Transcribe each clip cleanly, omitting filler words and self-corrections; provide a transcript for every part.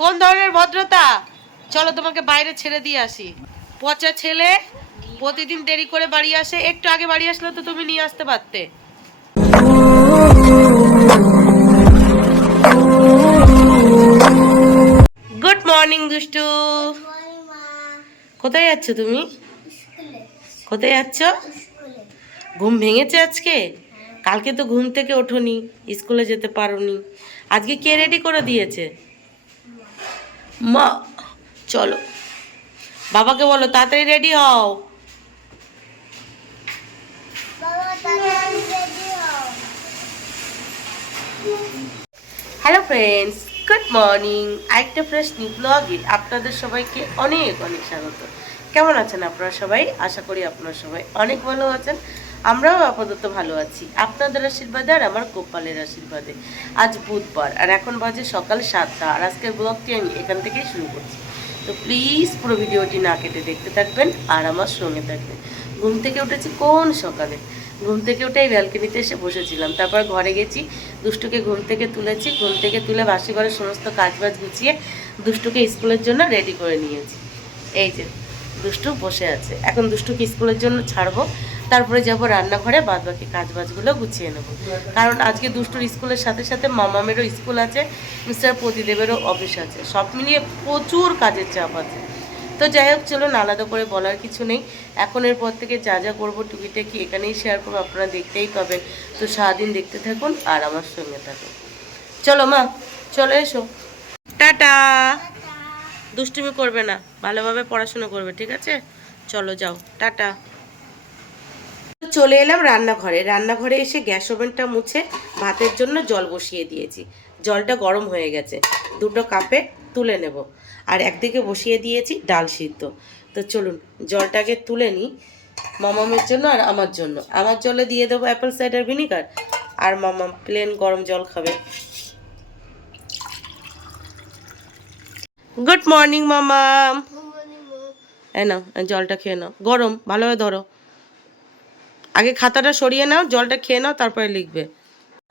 কোন ধরনের ভদ্রতা? চলো তোমাকে বাইরে ছেড়ে দিয়ে আসি। পচা ছেলে প্রতিদিন দেরি করে বাড়ি আসে, একটু আগে বাড়ি আসলে তো তুমি নিয়ে আসতে পারতে। গুড মর্নিং দুষ্টু। কোথায় যাচ্ছ তুমি? কোথায় যাচ্ছ? ঘুম ভেঙেছে আজকে? কালকে তো ঘুম থেকে ওঠোনি, স্কুলে যেতে পারোনি। আজকে কে রেডি করে দিয়েছে? মা। চলো বাবাকে বলো তাড়াতাড়ি রেডি হও। Hello friends, good morning. আরেকটা ফ্রেশ নিউ ব্লগে আপনাদের সবাইকে অনেক অনেক স্বাগত। কেমন আছেন আপনারা সবাই? আশা করি আপনারা সবাই অনেক ভালো আছেন। আমরাও আপাতত ভালো আছি আপনাদের আশীর্বাদে আর আমার গোপালের আশীর্বাদে। আজ বুধবার আর এখন বাজে সকাল 7টা, আর আজকের ব্লগটি আমি এখান থেকেই শুরু করছি। তো প্লিজ পুরো ভিডিওটি না কেটে দেখতে থাকবেন আর আমার সঙ্গে থাকবেন। ঘুম থেকে উঠেছি কোন সকালে, ঘুম থেকে উঠেই ব্যালকনিতে এসে বসেছিলাম। তারপর ঘরে গেছি, দুষ্টুকে ঘুম থেকে তুলেছি, ঘুম থেকে তুলে বাসি ঘরের সমস্ত কাজবাজ গুছিয়ে দুষ্টুকে স্কুলের জন্য রেডি করে নিয়েছি। এই যে দুষ্টু বসে আছে, এখন দুষ্টুকে স্কুলের জন্য ছাড়বো, তারপরে যাব রান্নাঘরে বাদবাকি কাজবাজগুলো গুছিয়ে নেব। কারণ আজকে দুষ্টুর স্কুলের সাথে সাথে মামামেরও স্কুল আছে, মিস্টার প্রতিদেবেরও অফিস আছে, সব মিলিয়ে প্রচুর কাজের চাপ আছে। তো যাই হোক, চলুন আলাদা করে বলার কিছু নেই। এখন এরপর থেকে যা যা করবো টুকিটাকি এখানেই শেয়ার করবো, আপনারা দেখতেই পাবেন। তো সারাদিন দেখতে থাকুন আর আমার সঙ্গে থাকুন। চলো মা, চলে এসো। টাটা। দুষ্টুমি করবে না, ভালোভাবে পড়াশোনা করবে, ঠিক আছে? চলো যাও, টাটা। চলে এলাম রান্নাঘরে। রান্নাঘরে এসে গ্যাস ওভেনটা মুছে ভাতের জন্য জল বসিয়ে দিয়েছি। জলটা গরম হয়ে গেছে, দুটো কাপে তুলে নেব। আর একদিকে বসিয়ে দিয়েছি ডাল সিদ্ধ। তো চলুন জলটাকে তুলে নিই, মামামের জন্য আর আমার জন্য। আমার জলে দিয়ে দেবো অ্যাপেল সাইডার ভিনিগার, আর মামাম প্লেন গরম জল খাবে। গুড মর্নিং মামাম। এই নাও, জলটা খেয়ে নাও, গরম, ভালোভাবে ধরো। আগে খাতাটা সরিয়ে নাও, জলটা খেয়ে নাও, তারপরে লিখবে।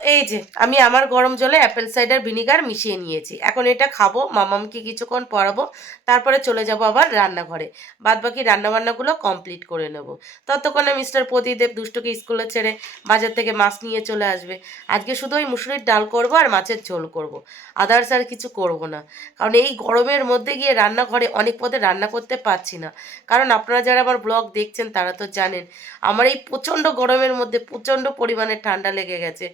এই যে আমি আমার গরম জলে অ্যাপেল সাইডার ভিনিগার মিশিয়ে নিয়েছি। এখন এটা খাবো, মামামকে কিছুক্ষণ পড়াবো, তারপরে চলে যাব আবার রান্নাঘরে। বাদ বাকি রান্নাবান্নাগুলো কমপ্লিট করে নেব। ততক্ষণে মিস্টার প্রদীপ দুষ্টুকে স্কুলে ছেড়ে বাজার থেকে মাছ নিয়ে চলে আসবে। আজকে শুধু ওই মুসুরির ডাল করব আর মাছের ঝোল করব, আদার্স আর কিছু করব না। কারণ এই গরমের মধ্যে গিয়ে রান্নাঘরে অনেক পদে রান্না করতে পারছি না। কারণ আপনারা যারা আমার ব্লগ দেখছেন তারা তো জানেন আমার এই প্রচণ্ড গরমের মধ্যে প্রচণ্ড পরিমাণে ঠান্ডা লেগে গেছে।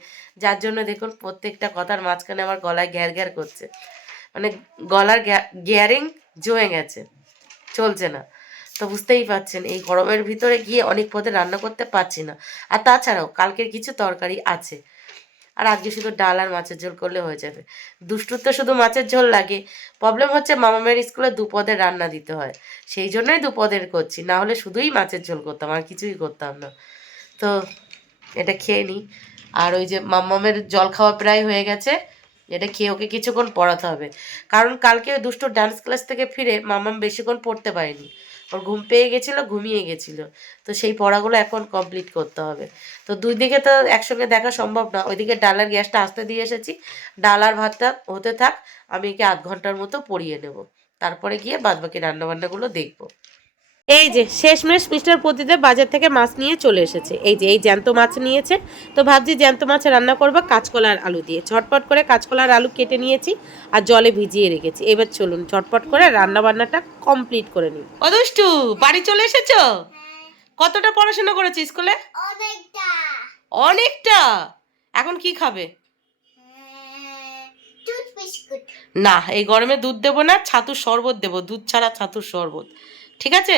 যার জন্য দেখুন প্রত্যেকটা কথার মাঝখানে আমার গলায় ঘ্যার ঘ্যার করছে, মানে গলার গ্যারিং জমে গেছে, চলছে না। তো বুঝতেই পারছেন এই গরমের ভিতরে গিয়ে অনেক পদে রান্না করতে পারছি না। আর তাছাড়াও কালকের কিছু তরকারি আছে, আর আজকে শুধু ডাল আর মাছের ঝোল করলে হয়ে যাবে। দুষ্টুর তো শুধু মাছের ঝোল লাগে। প্রবলেম হচ্ছে মামামের স্কুলে দুপদের রান্না দিতে হয়, সেই জন্যই দুপদের করছি, না হলে শুধুই মাছের ঝোল করতাম, আর কিছুই করতাম না। তো এটা খেয়ে নিই। আর ওই যে মাম্মামের জল খাওয়া প্রায় হয়ে গেছে, এটা খেয়ে ওকে কিছুক্ষণ পড়াতে হবে। কারণ কালকে দুটো ডান্স ক্লাস থেকে ফিরে মাম্মাম বেশিক্ষণ পড়তে পারেনি, ওর ঘুম পেয়ে গেছিলো, ঘুমিয়ে গেছিলো। তো সেই পড়াগুলো এখন কমপ্লিট করতে হবে। তো দুই দিকে তো একসঙ্গে দেখা সম্ভব না। ওইদিকে ডালার গ্যাসটা আসতে দিয়ে এসেছি, ডাল আর ভাতটা হতে থাক, আমি একে আধ ঘন্টার মতো পড়িয়ে নেব, তারপরে গিয়ে বাদবাকি রান্নাবান্নাগুলো দেখবো। এই যে শেষমেশ মিস্টার প্রদীপ বাজার থেকে মাছ নিয়ে চলে এসেছে। এই যে এই জ্যান্ত মাছ নিয়েছে। তো ভাবছি জ্যান্ত মাছ রান্না করবো কাঁচকলার আলু দিয়ে। ঝটপট করে কাঁচকলার আলু কেটে নিয়েছি আর জলে ভিজিয়ে রেখেছি। এবার চলুন ঝটপট করে রান্না বান্নাটা কমপ্লিট করে নিই। ও দুষ্টু, বাড়ি চলে এসেছো? কতটা পড়াশোনা করেছো স্কুলে? অনেকটা। অনেকটা? এখন কি খাবে? না, এই গরমে দুধ দেবো না, ছাতুর শরবত দেবো, দুধ ছাড়া ছাতুর শরবত, ঠিক আছে?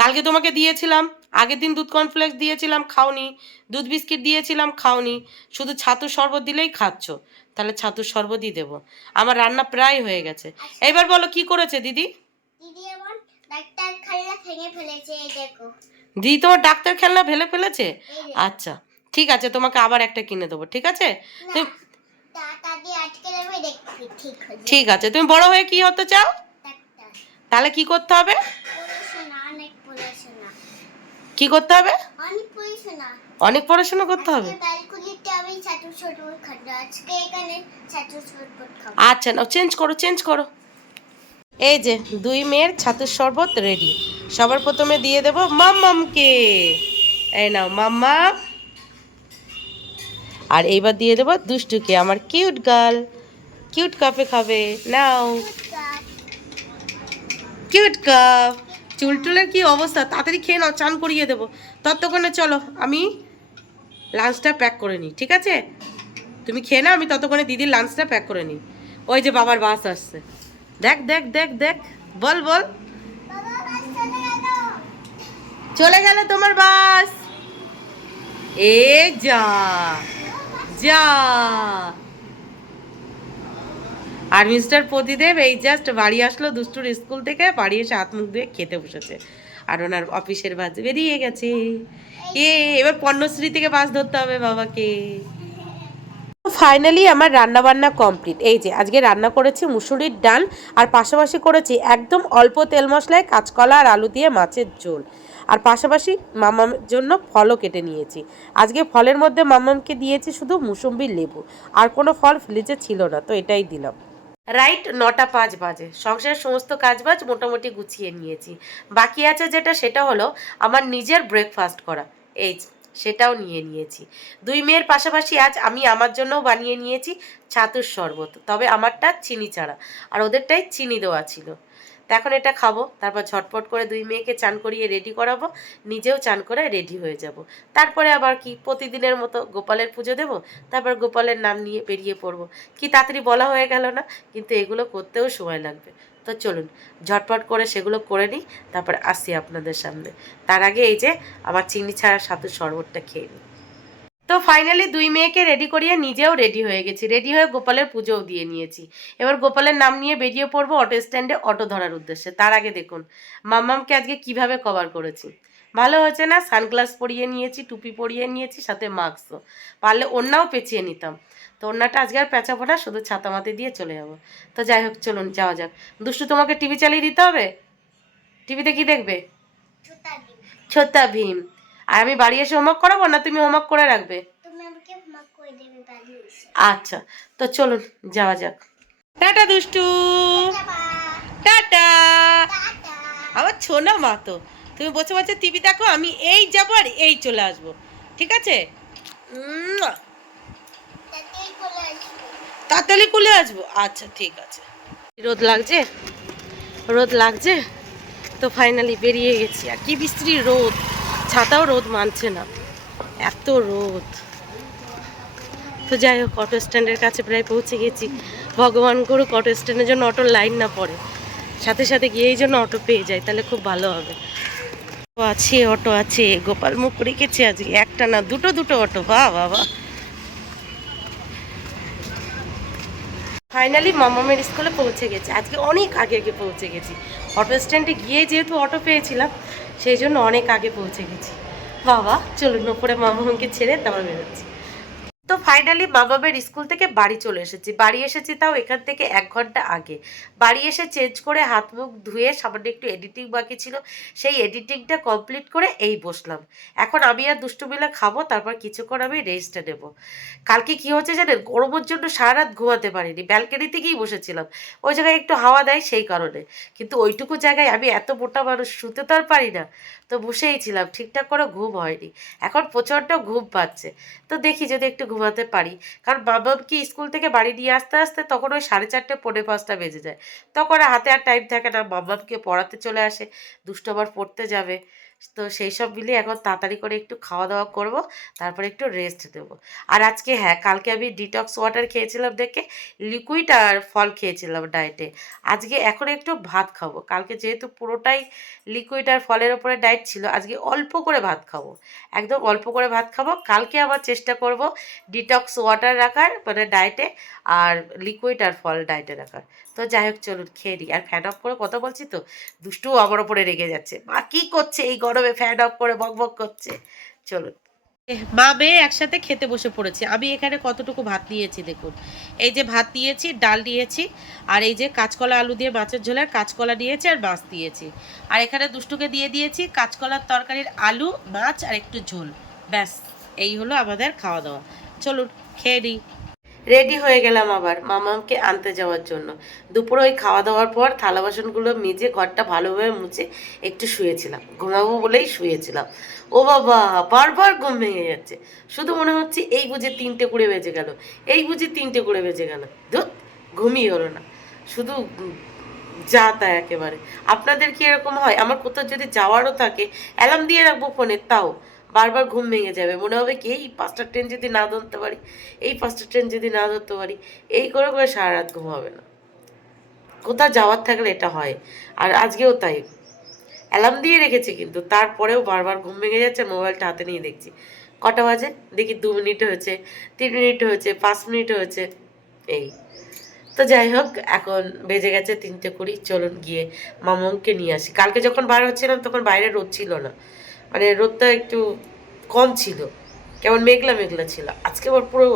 কালকে তোমাকে দিয়েছিলাম, আগের দিন দুধ কর্নফ্লেক্স দিয়েছিলাম, খাওনি। দুধ বিস্কিট দিয়েছিলাম, খাওনি। শুধু ছাতুর শরবত দিলেই খাচ্ছ, তাহলে ছাতুর শরবতই দেবো। আমার রান্না প্রায় হয়ে গেছে। এবার বলো কি করেছে দিদি? দিদি আমার ডাক্তার খেলনা ভেঙে ফেলেছে, এই দেখো। দিদি তোমার ডাক্তার খেলনা ফেলে ফেলেছে? আচ্ছা ঠিক আছে, তোমাকে আবার একটা কিনে দেবো, ঠিক আছে? তুমি ঠিক আছে, তুমি বড় হয়ে কি হতে চাও? তাহলে কি করতে হবে? কি করতে হবে? অনেক পড়াশোনা করতে হবে। আচ্ছা নাও চেঞ্জ করো, চেঞ্জ করো। এই যে দুই মেয়ের ছাতুর শরবত রেডি। সবার প্রথমে দিয়ে দেব মাম্মামকে। এই নাও মাম্মাম। আর এইবার দিয়ে দেবো দুষ্টুকে, আমার কিউট গার্ল। কিউট কাপে খাবে, নাও কিউট কাপ। চুলটুলের কি অবস্থা, তাড়াতাড়ি খেয়ে নাও, চান করিয়ে দেবো। ততক্ষণে চলো আমি লাঞ্চটা প্যাক করে নিই, ঠিক আছে? তুমি খেয়ে নাও, আমি ততক্ষণে দিদির লাঞ্চটা প্যাক করে নিই। ওই যে বাবার বাস আসছে, দেখ দেখ দেখ দেখ, বল বল। চলে গেল তোমার বাস। এ যা যা। আর মিস্টার প্রতিদেব এই জাস্ট বাড়ি আসলো দুষ্টুর স্কুল থেকে, বাড়ি এসে হাত মুখ ধুয়ে খেতে বসেছে। আর ওনার অফিসের বাস বেরিয়ে গেছে। এবার পণ্যশ্রী থেকে বাস ধরতে হবে বাবাকে। ফাইনালি আমার রান্না বান্না কমপ্লিট। এই যে আজকে রান্না করেছি মুসুরির ডাল, আর পাশাপাশি করেছি একদম অল্প তেল মশলায় কাঁচকলা আর আলু দিয়ে মাছের ঝোল। আর পাশাপাশি মামামের জন্য ফলও কেটে নিয়েছি। আজকে ফলের মধ্যে মামামকে দিয়েছি শুধু মুসম্বির লেবু, আর কোনো ফল ফ্রিজে ছিল না, তো এটাই দিলাম। রাইট 9টা 5 বাজে। সংসারের সমস্ত কাজবাজ মোটামুটি গুছিয়ে নিয়েছি। বাকি আছে যেটা, সেটা হলো আমার নিজের ব্রেকফাস্ট করা। এই সেটাও নিয়ে নিয়েছি। দুই মেয়ের পাশাপাশি আজ আমি আমার জন্যও বানিয়ে নিয়েছি ছাতুর শরবত, তবে আমারটা চিনি ছাড়া, আর ওদেরটাই চিনি দেওয়া ছিল। তো এখন এটা খাবো, তারপর ঝটপট করে দুই মেয়েকে চান করিয়ে রেডি করাবো, নিজেও চান করে রেডি হয়ে যাব। তারপরে আবার কি প্রতিদিনের মতো গোপালের পুজো দেব, তারপর গোপালের নাম নিয়ে বেরিয়ে পড়বো। কি তাড়াতাড়ি বলা হয়ে গেল না, কিন্তু এগুলো করতেও সময় লাগবে। তো চলুন ঝটপট করে সেগুলো করে নিই, তারপর আসি আপনাদের সামনে। তার আগে এই যে আমার চিনি ছাড়া ছাতুর শরবতটা খেয়ে নিই। তো ফাইনালি দুই মেয়েকে রেডি করিয়ে নিজেও রেডি হয়ে গেছি। রেডি হয়ে গোপালের পুজোও দিয়ে নিয়েছি। এবার গোপালের নাম নিয়ে বেরিয়ে পড়বো অটো স্ট্যান্ডে অটো ধরার উদ্দেশ্যে। তার আগে দেখুন মাম্মামকে আজকে কিভাবে কভার করেছি। ভালো হয়েছে না? সানগ্লাস পরিয়ে নিয়েছি, টুপি পরিয়ে নিয়েছি, সাথে মাস্কও। পারলে ওড়নাও পেঁচিয়ে নিতাম, তো ওড়নাটা আজকে আর পেঁচাবো না, শুধু ছাতা মাতে দিয়ে চলে যাবো। তো যাই হোক চলুন যাওয়া যাক। দুষ্টু তোমাকে টিভি চালিয়ে দিতে হবে। টিভিতে কি দেখবে? ছোটা ভীম। আর আমি বাড়ি এসে হোমওয়ার্ক করাবো, না তুমি হোমওয়ার্ক করে রাখবে? আচ্ছা, তো চলুন যাওয়া যাক। টাটা দুষ্টু, টাটা। আমার ছোনা মা তো, তুমি বসে বসে টিভি দেখো, আমি এই যাবো আর এই চলে আসবো, ঠিক আছে? তাড়াতাড়ি খুলে আসবো, আচ্ছা ঠিক আছে। রোদ লাগছে, রোদ লাগছে। তো ফাইনালি বেরিয়ে গেছি, আর কি বিশ্রী রোদ, ছাতাও রোদ মানছে না, এত রোদ। তো যাই হোক অটো স্ট্যান্ডের কাছে প্রায় পৌঁছে গেছি। ভগবান করুক অটো স্ট্যান্ডের জন্য অটোর লাইন না পড়ে, সাথে সাথে গিয়েই জন্য অটো পেয়ে যায়, তাহলে খুব ভালো হবে। আছে অটো আছে, গোপাল মুখ রেখেছে আজকে, একটা না দুটো দুটো অটো, বাহ বাবা। ফাইনালি মামামের স্কুলে পৌঁছে গেছে, আজকে অনেক আগে আগে পৌঁছে গেছি। অটো স্ট্যান্ডে গিয়ে যেহেতু অটো পেয়েছিলাম, সেই জন্য অনেক আগে পৌঁছে গেছি। বাবা চলুন ওপরে মামামকে ছেড়ে তারপর বেরোচ্ছি। তো ফাইনালি মা বাবার স্কুল থেকে বাড়ি চলে এসেছি। বাড়ি এসেছি তাও এখান থেকে 1 ঘন্টা আগে। বাড়ি এসে চেঞ্জ করে হাত মুখ ধুয়ে সামান্য একটু এডিটিং বাকি ছিল, সেই এডিটিংটা কমপ্লিট করে এই বসলাম। এখন আমি আর দুষ্টু মিলে খাবো, তারপর কিছুক্ষণ আমি রেস্টটা নেবো। কালকে কি হচ্ছে জানেন, গরমের জন্য সারা রাত ঘুমাতে পারিনি, ব্যালকনিতে গিয়েই বসেছিলাম। ওই জায়গায় একটু হাওয়া দেয় সেই কারণে, কিন্তু ওইটুকু জায়গায় আমি এত মোটা মানুষ, শুতে তো আর পারি না। তো বসেই ছিলাম, ঠিকঠাক করে ঘুম হয়নি। এখন প্রচণ্ড ঘুম পাচ্ছে, তো দেখি যদি একটু ঘুমাতে পারি। কারণ বাবাকে স্কুল থেকে বাড়ি নিয়ে আসতে আসতে তখন ওই 4:30 4:45 বেজে যায়। তখন হাতে আর টাইম থাকে না, বাবাকে পড়াতে চলে আসে, দুষ্টু আবার পড়তে যাবে। তো সেই সব মিলিয়ে এখন তাড়াতাড়ি করে একটু খাওয়া দাওয়া করব, তারপরে একটু রেস্ট দেব। আর আজকে হ্যাঁ, কালকে আমি ডিটক্স ওয়াটার খেয়েছিলাম দেখে লিকুইড আর ফল খেয়েছিলাম ডায়েটে। আজকে এখন একটু ভাত খাবো, কালকে যেহেতু পুরোটাই লিকুইড আর ফলের ওপরে ডায়েট ছিল, আজকে অল্প করে ভাত খাবো, একদম অল্প করে ভাত খাবো। কালকে আবার চেষ্টা করব ডিটক্স ওয়াটার রাখার, মানে ডায়েটে, আর লিকুইড আর ফল ডায়েটে রাখার। তো যাই হোক চলুন খেয়ে নিই। আর ফ্যান অফ করে কথা বলছি তো দুষ্টুও আমার ওপরে রেগে যাচ্ছে, মা কী করছে এই গরমে, ফ্যান অফ করে বক বক করছে। চলুন মা মেয়ে একসাথে খেতে বসে পড়েছি। আমি এখানে কতটুকু ভাত নিয়েছি দেখুন, এই যে ভাত দিয়েছি, ডাল দিয়েছি, আর এই যে কাঁচকলা আলু দিয়ে মাছের ঝোলের কাঁচকলা দিয়েছি আর মাছ দিয়েছি। আর এখানে দুষ্টুকে দিয়ে দিয়েছি কাঁচকলার তরকারির আলু মাছ আর একটু ঝোল, ব্যাস এই হলো আমাদের খাওয়া দাওয়া। চলুন খেয়ে নিই। রেডি হয়ে গেলাম আবার মামামকে আনতে যাওয়ার জন্য। দুপুরে ওই খাওয়া দাওয়ার পর থালা বাসনগুলো মেজে ঘরটা ভালোভাবে মুছে একটু শুয়েছিলাম, ঘুমাবো বলেই শুয়েছিলাম। ও বাবা, বারবার ঘুম ভেঙে যাচ্ছে। শুধু মনে হচ্ছে এই বুঝি 3:20 বেজে গেল, এই বুঝি 3:20 বেজে গেল। ধুৎ, ঘুমই হলো না, শুধু যা তা একেবারে। আপনাদের কি এরকম হয়? আমার কোথাও যদি যাওয়ারও থাকে অ্যালার্ম দিয়ে রাখবো ফোনে, তাও বারবার ঘুম ভেঙে যাবে, মনে হবে কি এই 5টার ট্রেন যদি না ধরতে পারি, এই 5টার ট্রেন যদি না ধরতে পারি, এই করে করে সারা রাত ঘুম হবে না। কোথাও যাওয়ার থাকলে এটা হয়, আর আজকেও তাই। অ্যালার্ম দিয়ে রেখেছি কিন্তু তারপরেও বারবার ঘুম ভেঙে যাচ্ছে, মোবাইলটা হাতে নিয়ে দেখছি কটা বাজে, দেখি 2 মিনিট হয়েছে, 3 মিনিট হয়েছে, 5 মিনিট হয়েছে, এই। তো যাই হোক, এখন বেজে গেছে 3:20। চলুন গিয়ে মামুকে নিয়ে আসি। কালকে যখন বার হচ্ছিলাম তখন বাইরে রোদ ছিল না, মানে রোদটা একটু কম ছিল, কেমন মেঘলা মেঘলা ছিল। আজকে আবার পুরো,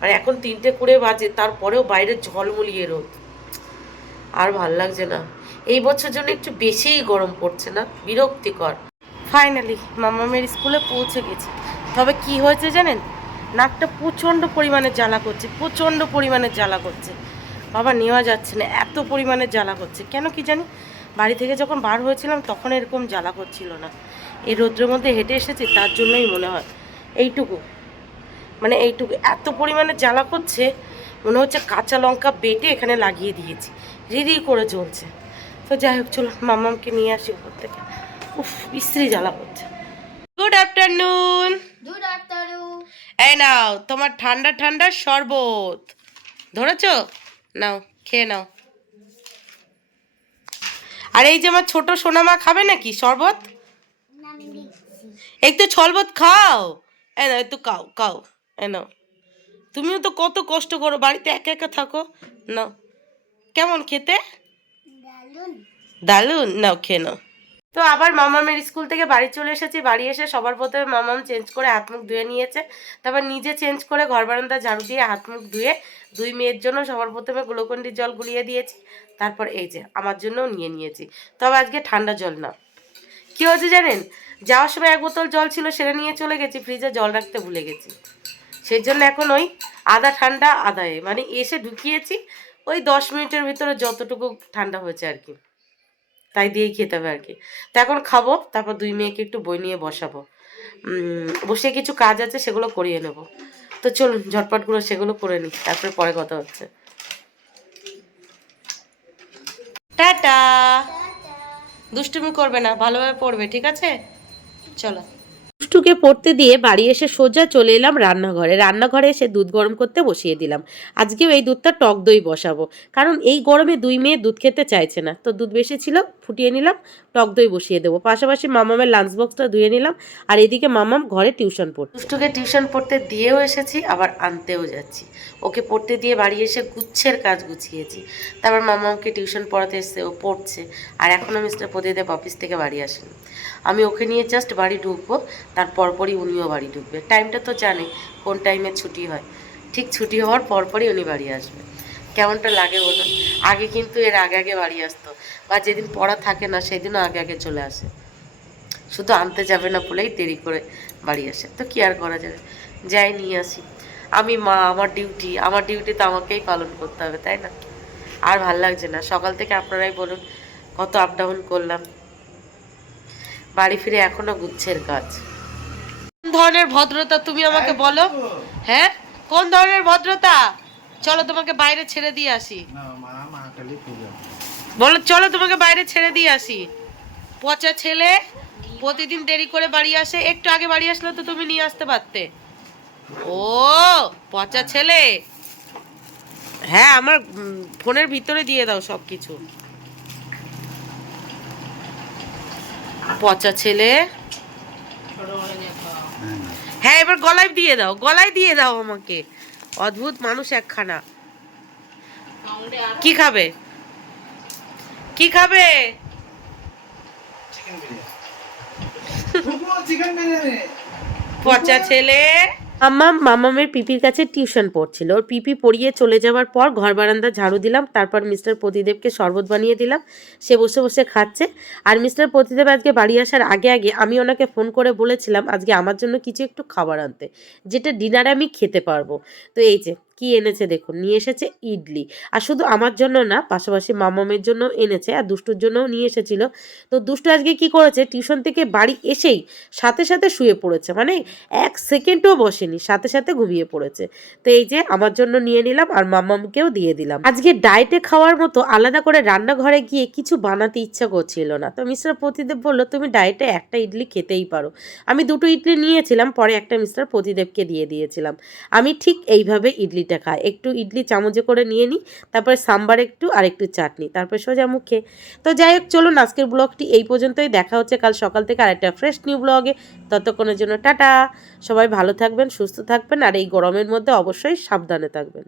মানে এখন 3:20 বাজে, তারপরেও বাইরে ঝলমলিয়ে রোদ, আর ভাল লাগছে না। এই বছর জন্য একটু বেশিই গরম পড়ছে না, বিরক্তিকর। ফাইনালি মামামের স্কুলে পৌঁছে গেছি। তবে কি হয়েছে জানেন, নাকটা প্রচণ্ড পরিমাণে জ্বালা করছে, প্রচণ্ড পরিমাণে জ্বালা করছে। বাবা, নেওয়া যাচ্ছে না, এত পরিমাণে জ্বালা করছে কেন কি জানি। বাড়ি থেকে যখন বার হয়েছিলাম তখন এরকম জ্বালা করছিল না, এই রৌদ্রের মধ্যে হেঁটে এসেছি তার জন্যই মনে হয়। এইটুকু, মানে এইটুকু এত পরিমাণে জ্বালা করছে, মনে হচ্ছে কাঁচা লঙ্কা বেটে এখানে লাগিয়ে দিয়েছি, রিরি করে জ্বলছে। তো যাই হোক, চলো মামামকে নিয়ে আসি উপর থেকে। উফ, বিশ্রী জ্বালা করছে। Good afternoon. Good afternoon. এই নাও তোমার ঠান্ডা ঠান্ডা শরবত, ধরেছো? নাও, খেয়ে নাও। আর এই যে আমার ছোট সোনামা, খাবে নাকি শরবত? একটু শরবত খাও। এ নাও, একটু খাও খাও। এ নাও, তুমিও তো কত কষ্ট করো, বাড়িতে একা একা থাকো। নাও, কেমন খেতে? দারুন, নাও খেয়ে নাও। তো আবার মামামের স্কুল থেকে বাড়ি চলে এসেছি। বাড়ি এসে সবার প্রথমে মামাম চেঞ্জ করে হাত মুখ ধুয়ে নিয়েছে, তারপর নিজে চেঞ্জ করে ঘর বারান্দা ঝাড়ু দিয়ে হাত মুখ ধুয়ে 2 মেয়ের জন্য সবার প্রথমে গ্লুকন্ডির জল গুলিয়ে দিয়েছি। তারপর এই যে আমার জন্যও নিয়ে নিয়েছি, তবে আজকে ঠান্ডা জল না। কী হয়েছে জানেন, যাওয়ার সময় 1 বোতল জল ছিল, সেটা নিয়ে চলে গেছি, ফ্রিজে জল রাখতে ভুলে গেছি। সেই জন্য এখন ওই আধা ঠান্ডা আধায়, মানে এসে ঢুকিয়েছি, ওই 10 মিনিটের ভিতরে যতটুকু ঠান্ডা হয়েছে আর কি, তাই দিয়েই খেতে হবে আর কি। তো এখন খাবো, তারপর 2 মেয়েকে একটু বই নিয়ে বসাবো, বসে কিছু কাজ আছে সেগুলো করিয়ে নেব। তো চলুন ঝটপটগুলো সেগুলো করে নিই, তারপরে পরে কথা হচ্ছে। টাটা। দুষ্টুমি করবে না, ভালোভাবে পড়বে, ঠিক আছে? চলো। দুষ্টুকে পড়তে দিয়ে বাড়ি এসে সোজা চলে এলাম রান্নাঘরে। রান্নাঘরে এসে দুধ গরম করতে বসিয়ে দিলাম। আজকেও এই দুধটা টক দই বসাবো, কারণ এই গরমে 2 মেয়ে দুধ খেতে চাইছে না। তো দুধ বেশি ছিল, ফুটিয়ে নিলাম, টক দই বসিয়ে দেবো। পাশাপাশি মামামের লাঞ্চ বক্সটা ধুয়ে নিলাম, আর এদিকে মামাম ঘরে টিউশন পড়ছে। দুষ্টুকে টিউশন পড়তে দিয়েও এসেছি, আবার আনতেও যাচ্ছি। ওকে পড়তে দিয়ে বাড়ি এসে গুচ্ছের কাজ গুছিয়েছি, তারপর মামামকে টিউশন পড়াতে এসছে, ও পড়ছে। আর এখনও মিস্টার প্রদীপ অফিস থেকে বাড়ি আসেন, আমি ওকে নিয়ে জাস্ট বাড়ি ঢুকবো, তার পরপরই উনিও বাড়ি ঢুকবে। টাইমটা তো জানে কোন টাইমে ছুটি হয়, ঠিক ছুটি হওয়ার পরপরই উনি বাড়ি আসবে। কেমনটা লাগে বলুন? আগে কিন্তু এর আগে আগে বাড়ি আসতো, বা যেদিন পড়া থাকে না সেদিনও আগে আগে চলে আসে, শুধু আনতে যাবে না বলেই দেরি করে বাড়ি আসে। তো কি আর করা যাবে, যাই নিয়ে আসি। আমি মা, আমার ডিউটি তো আমাকেই পালন করতে হবে, তাই না? আর ভাল লাগছে না, সকাল থেকে আপনারাই বলুন কত আপ ডাউন করলাম, বাড়ি ফিরে এখনো গুচ্ছের কাজ। কোন ধরনের ভদ্রতা তুমি আমাকে বলো? হ্যাঁ, কোন ধরনের ভদ্রতা? চলো তোমাকে বাইরে ছেড়ে দিয়ে আসি। বলো চলো তোমাকে বাইরে ছেড়ে দিয়ে আসি। পচা ছেলে, প্রতিদিন দেরি করে বাড়ি আসে, একটু আগে বাড়ি আসলে তো তুমি নিয়ে আসতে পারতে। ও পচা ছেলে, হ্যাঁ আমার ফোনের ভিতরে দিয়ে দাও সব কিছু। পচা ছেলে, হ্যাঁ এবার গলায় দিয়ে দাও, গলায় দিয়ে দাও আমাকে। অদ্ভুত মানুষ একখানা। কি খাবে, কি খাবে? পচা ছেলে। মামামের পিপির কাছে টিউশন পড়ছিল, ওর পিপি পড়িয়ে চলে যাওয়ার পর ঘর বারান্দা ঝাড়ু দিলাম, তারপর মিস্টার প্রতিদেবকে শরবত বানিয়ে দিলাম, সে বসে বসে খাচ্ছে। আর মিস্টার প্রতিদেব আজকে বাড়ি আসার আগে আগে আমি ওনাকে ফোন করে বলেছিলাম আজকে আমার জন্য কিছু একটু খাবার আনতে, যেটা ডিনারে আমি খেতে পারবো। তো এই যে কি এনেছে দেখুন, নিয়ে এসেছে ইডলি। আর শুধু আমার জন্য না, পাশাপাশি মামামের জন্য এনেছে, আর দুষ্টুর জন্যও নিয়ে এসেছিল। তো দুষ্টু আজকে কি করেছে, টিউশন থেকে বাড়ি এসেই সাথে সাথে শুয়ে পড়েছে, মানে 1 সেকেন্ডও বসেনি, সাথে সাথে ঘুমিয়ে পড়েছে। তো এই যে আমার জন্য নিয়ে নিলাম আর মামামকেও দিয়ে দিলাম। আজকে ডায়েটে খাওয়ার মতো আলাদা করে রান্নাঘরে গিয়ে কিছু বানাতে ইচ্ছা করছিল না। তো মিস্টার প্রতিদেব বললো, তুমি ডায়েটে একটা ইডলি খেতেই পারো। আমি 2টো ইডলি নিয়েছিলাম, পরে একটা মিস্টার প্রতিদেবকে দিয়ে দিয়েছিলাম। আমি ঠিক এইভাবে ইডলিটা খাই, একটু ইডলি চামচে করে নিয়ে নিই, তারপরে সাম্বার একটু আর একটু চাটনি, তারপর সোজা মুখে। তো যাই হোক, চলুন আজকের ব্লগটি এই পর্যন্তই। দেখা হচ্ছে কাল সকাল থেকে আরেকটা ফ্রেশ নিউ ব্লগে। ততক্ষণের জন্য টাটা। সবাই ভালো থাকবেন, সুস্থ থাকবেন, আর এই গরমের মধ্যে অবশ্যই সাবধানে থাকবেন।